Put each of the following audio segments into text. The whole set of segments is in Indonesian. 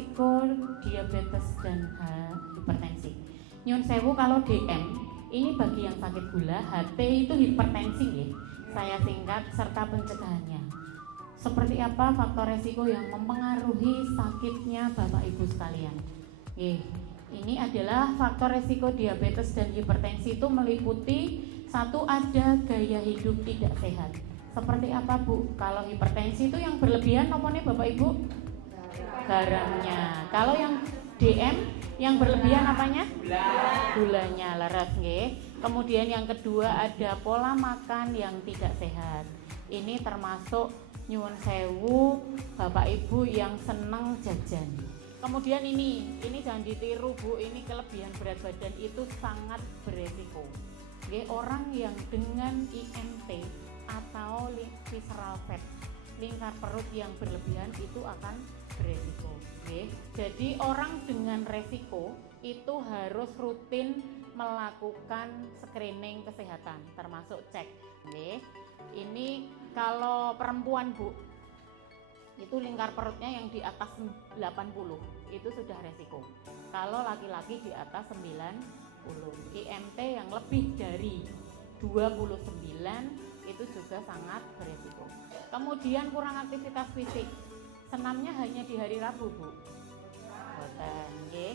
resiko diabetes dan hipertensi. Nyun sewu, kalau DM ini bagi yang sakit gula, HT itu hipertensi ya. Saya singkat, serta pencegahannya. Seperti apa faktor resiko yang mempengaruhi sakitnya Bapak Ibu sekalian? Ini adalah faktor resiko diabetes dan hipertensi itu meliputi satu, ada gaya hidup tidak sehat. Seperti apa Bu? Kalau hipertensi itu yang berlebihan apa nih Bapak Ibu? Garamnya. Kalau yang DM yang berlebihan apanya? Gulanya, leres nggih. Kemudian yang kedua ada pola makan yang tidak sehat. Ini termasuk nyuwun sewu Bapak Ibu yang seneng jajan. Kemudian ini jangan ditiru Bu, ini kelebihan berat badan itu sangat beresiko. Orang yang dengan IMT atau visceral fat, lingkar perut yang berlebihan itu akan beresiko. Jadi orang dengan resiko itu harus rutin melakukan screening kesehatan, termasuk cek. Ini kalau perempuan Bu, itu lingkar perutnya yang di atas 80 itu sudah resiko. Kalau laki-laki di atas 90, IMT yang lebih dari 29 itu juga sangat beresiko. Kemudian kurang aktivitas fisik, senamnya hanya di hari Rabu Bu. Boten nggih.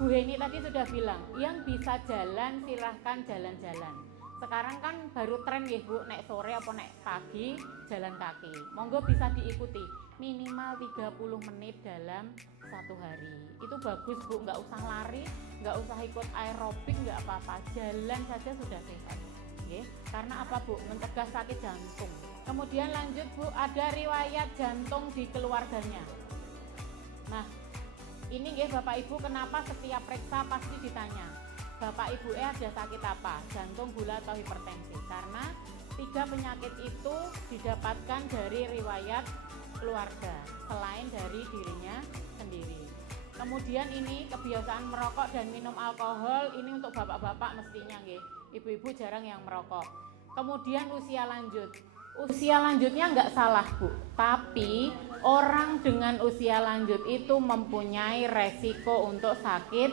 Bu Heni tadi sudah bilang, yang bisa jalan silahkan jalan-jalan. Sekarang kan baru tren ya Bu, nek sore apa nek pagi jalan kaki. Monggo bisa diikuti, minimal 30 menit dalam satu hari. Itu bagus Bu, nggak usah lari, nggak usah ikut aerobik, nggak apa-apa, jalan saja sudah sehat. Karena apa Bu? Mencegah sakit jantung. Kemudian lanjut Bu, ada riwayat jantung di keluarganya. Nah, ini Bapak Ibu, kenapa setiap periksa pasti ditanya, Bapak Ibu ada sakit apa? Jantung, gula, atau hipertensi? Karena 3 penyakit itu didapatkan dari riwayat keluarga, selain dari dirinya sendiri. Kemudian ini kebiasaan merokok dan minum alkohol, ini untuk bapak-bapak mestinya ibu-ibu jarang yang merokok. Kemudian usia lanjut. Usia lanjutnya nggak salah Bu, tapi orang dengan usia lanjut itu mempunyai resiko untuk sakit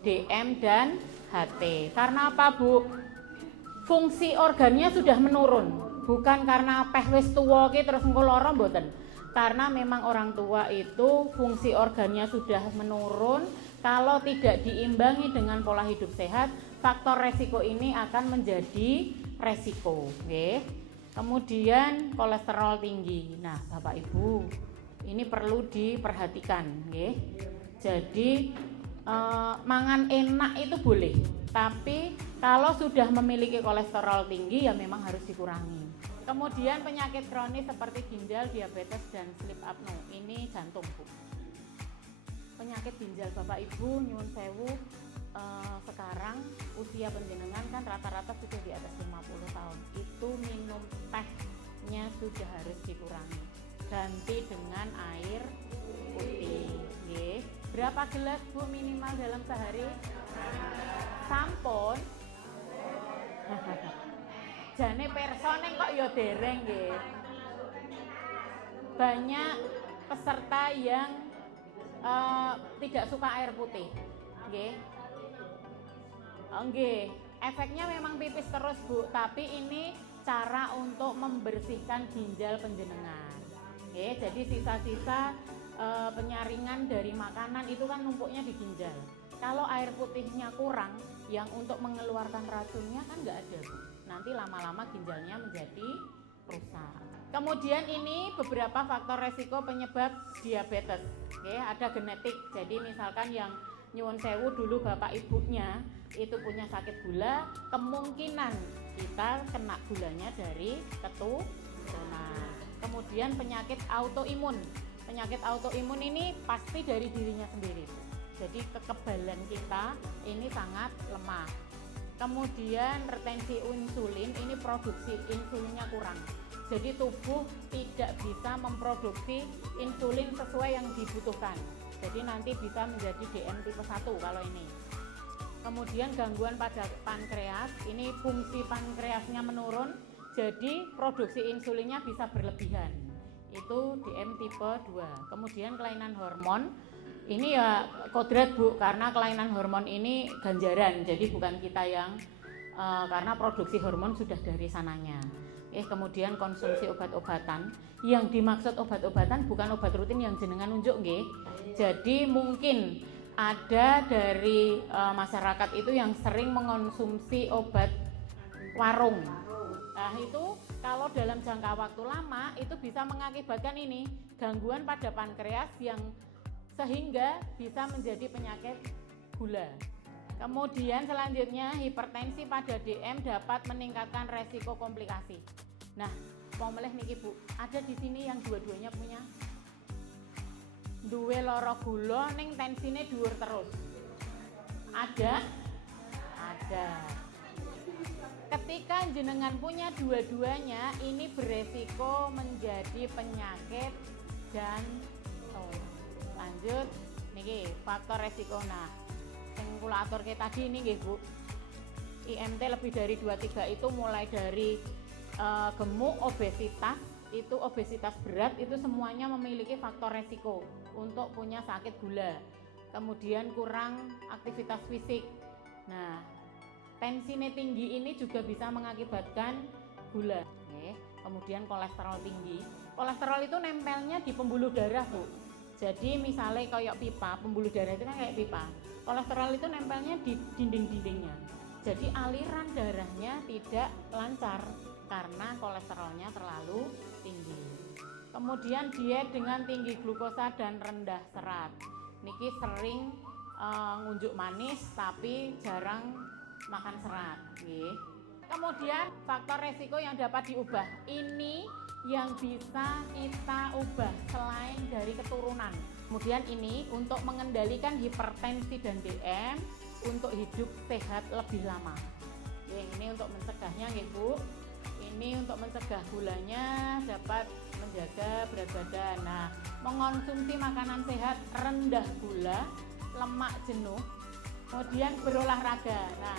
DM dan HT. Karena apa Bu? Fungsi organnya sudah menurun, bukan karena wis tuwa terus engko lara mboten. Karena memang orang tua itu fungsi organnya sudah menurun, kalau tidak diimbangi dengan pola hidup sehat, faktor resiko ini akan menjadi resiko. Kemudian kolesterol tinggi. Nah, Bapak Ibu, ini perlu diperhatikan. Jadi mangan enak itu boleh, tapi kalau sudah memiliki kolesterol tinggi ya memang harus dikurangi. Kemudian penyakit kronis seperti ginjal, diabetes, dan sleep apnea. Ini jantung Bu. Penyakit ginjal Bapak Ibu, nyuwun sewu, sekarang usia penjenengan kan rata-rata sudah di atas 50 tahun. Itu minum tehnya sudah harus dikurangi, ganti dengan air putih. Berapa gelas Bu minimal dalam sehari? Sampun jane persone kok ya dereng nggih. Banyak peserta yang tidak suka air putih. Nggih, efeknya memang pipis terus Bu, tapi ini cara untuk membersihkan ginjal penjenengan. Jadi sisa-sisa penyaringan dari makanan itu kan numpuknya di ginjal. Kalau air putihnya kurang, yang untuk mengeluarkan racunnya kan nggak ada Bu. Nanti lama-lama ginjalnya menjadi rusak. Kemudian ini beberapa faktor resiko penyebab diabetes. Ada genetik. Jadi misalkan yang nyuwun sewu dulu bapak ibunya itu punya sakit gula, kemungkinan kita kena gulanya dari keturunan. Kemudian penyakit autoimun. Penyakit autoimun ini pasti dari dirinya sendiri. Jadi kekebalan kita ini sangat lemah. Kemudian retensi insulin, ini produksi insulinnya kurang. Jadi tubuh tidak bisa memproduksi insulin sesuai yang dibutuhkan. Jadi nanti bisa menjadi DM tipe 1 kalau ini. Kemudian gangguan pada pankreas, ini fungsi pankreasnya menurun, jadi produksi insulinnya bisa berlebihan. Itu DM tipe 2. Kemudian kelainan hormon, Ini ya kodrat Bu, karena kelainan hormon ini ganjaran, jadi bukan kita yang karena produksi hormon sudah dari sananya. Kemudian konsumsi obat-obatan, yang dimaksud obat-obatan bukan obat rutin yang jenengan unjuk nggih. Jadi mungkin ada dari masyarakat itu yang sering mengonsumsi obat warung. Nah itu kalau dalam jangka waktu lama itu bisa mengakibatkan ini gangguan pada pankreas yang sehingga bisa menjadi penyakit gula. Kemudian selanjutnya hipertensi pada DM dapat meningkatkan resiko komplikasi. Nah, mau meleh niki Bu, ada di sini yang dua-duanya punya duwe loro gula ning tensine dhuwur terus. Ada? Ada. Ketika jenengan punya dua-duanya, ini beresiko menjadi penyakit jantung. Lanjut niki faktor resiko. Nah, yang kula aturke tadi ini nggih Bu, IMT lebih dari 23 itu mulai dari gemuk, obesitas, itu obesitas berat itu semuanya memiliki faktor resiko untuk punya sakit gula. Kemudian kurang aktivitas fisik. Nah, tensinya tinggi ini juga bisa mengakibatkan gula. Kemudian kolesterol tinggi. Kolesterol itu nempelnya di pembuluh darah Bu. Jadi misalnya kayak pipa, pembuluh darah itu kan kayak pipa. Kolesterol itu nempelnya di dinding-dindingnya. Jadi aliran darahnya tidak lancar karena kolesterolnya terlalu tinggi. Kemudian diet dengan tinggi glukosa dan rendah serat. Niki sering ngunjuk manis tapi jarang makan serat. Kemudian faktor resiko yang dapat diubah. Ini yang bisa kita ubah selain dari keturunan. Kemudian ini untuk mengendalikan hipertensi dan DM untuk hidup sehat lebih lama. Ini untuk mencegahnya nggih Bu. Ini untuk mencegah gulanya, dapat menjaga berat badan. Nah, mengonsumsi makanan sehat rendah gula, lemak jenuh, kemudian berolahraga. Nah,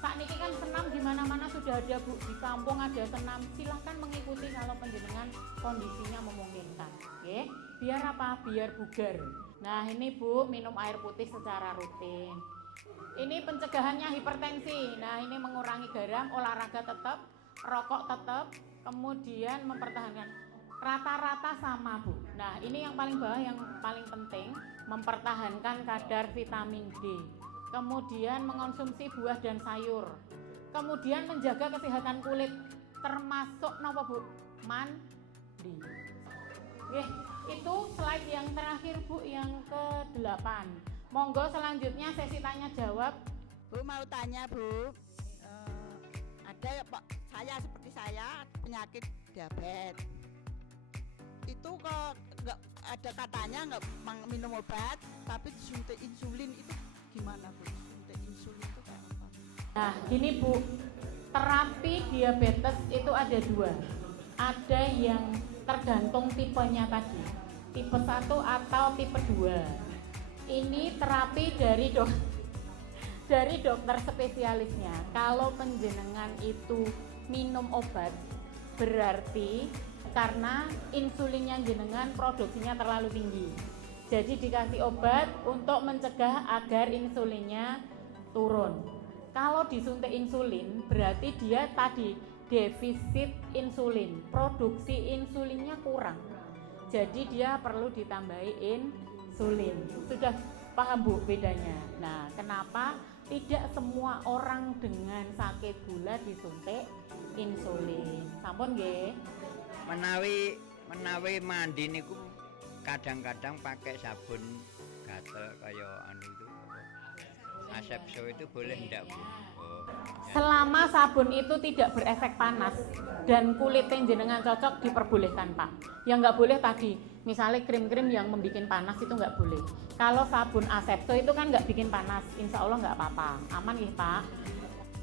saat ini kan senam di mana-mana sudah ada Bu, di kampung ada senam. Silahkan mengikuti kalau penjenengan kondisinya memungkinkan. Oke, biar apa? Biar bugar. Nah, ini Bu, minum air putih secara rutin. Ini pencegahannya hipertensi. Nah, ini mengurangi garam, olahraga tetap, rokok tetap, kemudian mempertahankan rata-rata sama Bu. Nah, ini yang paling bawah yang paling penting, mempertahankan kadar vitamin D. Kemudian mengonsumsi buah dan sayur. Kemudian menjaga kesehatan kulit, termasuk napa Bu? Mandi. Itu slide yang terakhir Bu, yang ke-8. Monggo selanjutnya sesi tanya jawab. Bu mau tanya Bu, ada ya Pak, saya seperti saya penyakit diabetes. Itu kok nggak ada katanya nggak minum obat, tapi disuntik insulin itu gimana Bu? Suntik insulin itu kayak apa? Nah, gini Bu, terapi diabetes itu ada dua. Ada yang tergantung tipenya tadi, tipe 1 atau tipe 2. Ini terapi dari dokter spesialisnya. Kalau penjenengan itu minum obat, berarti karena insulinnya jenengan produksinya terlalu tinggi. Jadi dikasih obat untuk mencegah agar insulinnya turun. Kalau disuntik insulin berarti dia tadi defisit insulin, produksi insulinnya kurang. Jadi dia perlu ditambahi insulin. Sudah paham Bu bedanya? Nah, kenapa tidak semua orang dengan sakit gula disuntik insulin? Sampun nggih. Menawi mandi niku kadang-kadang pakai sabun gatel kaya anu itu asepso itu boleh ndak Bu? Selama sabun itu tidak berefek panas dan kulitnya jenengan cocok diperbolehkan Pak. Yang nggak boleh tadi, misalnya krim-krim yang membuat panas itu nggak boleh. Kalau sabun asepso itu kan nggak bikin panas, insya Allah nggak apa-apa. Aman ya Pak?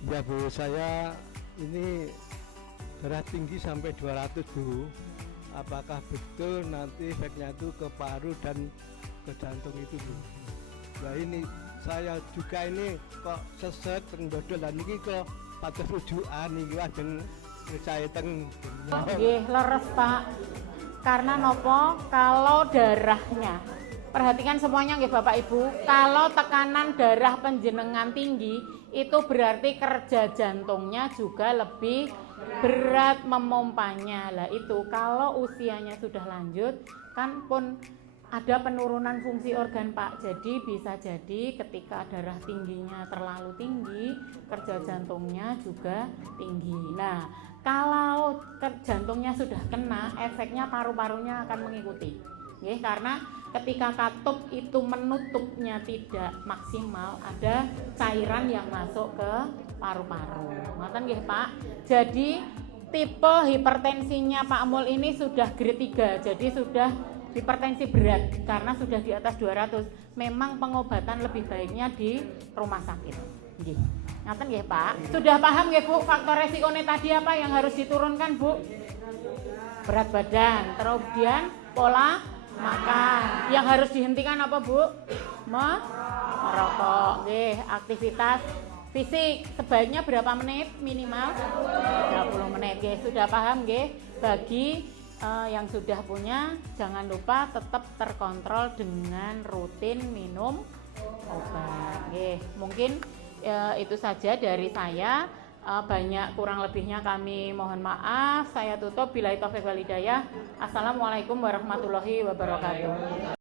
Ya Bu, saya ini darah tinggi sampai 200 Bu. Apakah betul nanti efeknya itu ke paru dan ke jantung itu Bu? Nah ini saya juga ini kok sesek tengdodol dan ini kok patut rujukan ini lajeng saya teng. Nggih, leres Pak. Karena nopo? Kalau darahnya Perhatikan semuanya nggih Bapak Ibu, kalau tekanan darah panjenengan tinggi itu berarti kerja jantungnya juga lebih berat memompanya. Lah itu kalau usianya sudah lanjut kan pun ada penurunan fungsi organ Pak. Jadi bisa jadi ketika darah tingginya terlalu tinggi, kerja jantungnya juga tinggi. Nah, kalau jantungnya sudah kena, efeknya paru-parunya akan mengikuti. Ya, karena ketika katup itu menutupnya tidak maksimal, ada cairan yang masuk ke paru-paru. Ngoten nggih, Pak. Jadi tipe hipertensinya Pak Mul ini sudah grade 3. Jadi sudah hipertensi berat karena sudah di atas 200. Memang pengobatan lebih baiknya di rumah sakit. Nggih. Ngoten nggih, Pak. Sudah paham nggih, Bu, faktor resikonya tadi apa yang harus diturunkan, Bu? Berat badan, kemudian pola makan. Yang harus dihentikan apa, Bu? Merokok. Nggih, aktivitas fisik sebaiknya berapa menit minimal? 30 menit. Nggih, sudah paham nggih? Bagi yang sudah punya jangan lupa tetap terkontrol dengan rutin minum obat. Nggih, mungkin itu saja dari saya. Banyak kurang lebihnya kami mohon maaf. Saya tutup. Billahi taufiq wal hidayah. Assalamualaikum warahmatullahi wabarakatuh.